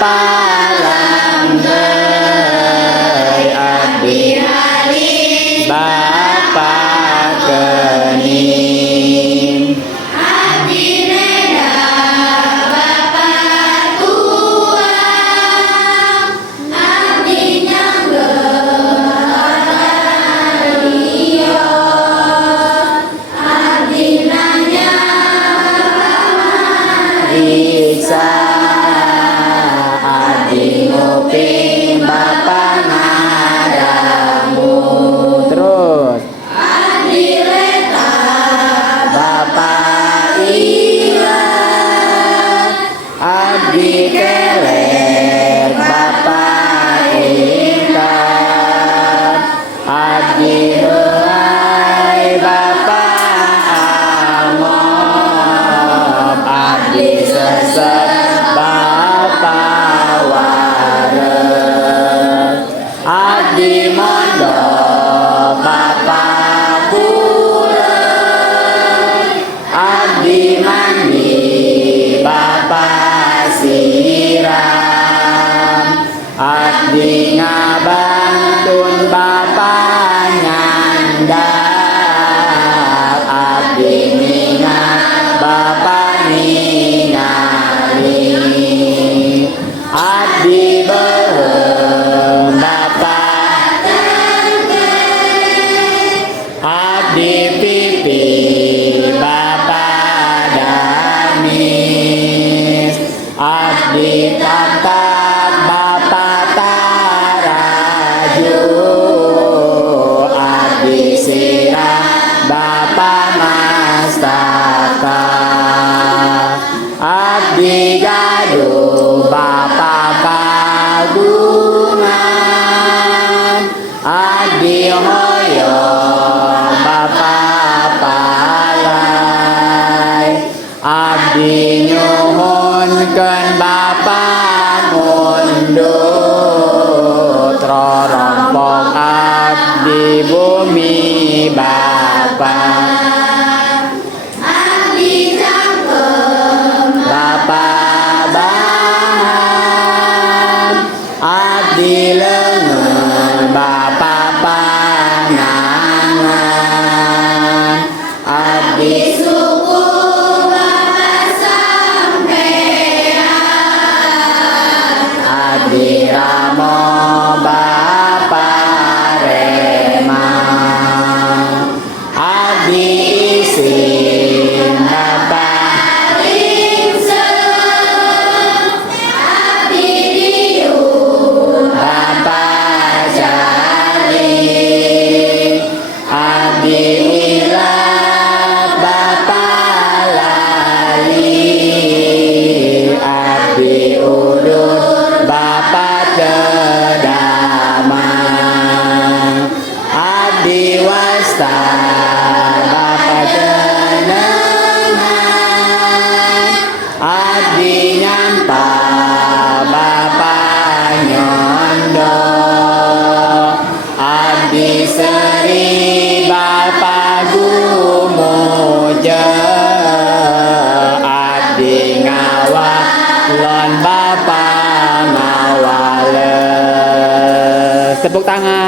Bapa lambai abdi Bapa kening abdi neda Bapa tua abdi nyanggerio abdi nanya Isa abdi nguping Bapa ngadamu terus abdi leta Bapa ilah abdi keler Bapa ikat abdi helai Bapa amop abdi sesat Bapa waret abdi mondok Bapa bulan abdi mandi Bapa siram abdi ngabantun Bapa nyandar abdi ningat Bapa ningali abdi behem Bapa abdi pipi Bapa damis abdi tatat Bapa taraju abdi sirah Bapa mastaka abdi gaduh Bapa kagungan abdi hoyo Bapa palai abdi nyuhunkeun Bapa mundut rorompok abdi bumi Bapa abdi cangkem Bapa bahan abdi leungeun Bapa panangan abdi suku Bapa sampean abdi ramo Bapa rema abdi isin Bapa abdi diu Bapa cari abdi milat Bapa lali abdi udut Bapa kedaman abdi wasta Bapa jenengan abdi nyampa Bapa nyondo abdi seri Bapa gumuja abdi ngawalon Bapa ngawales tepuk tangan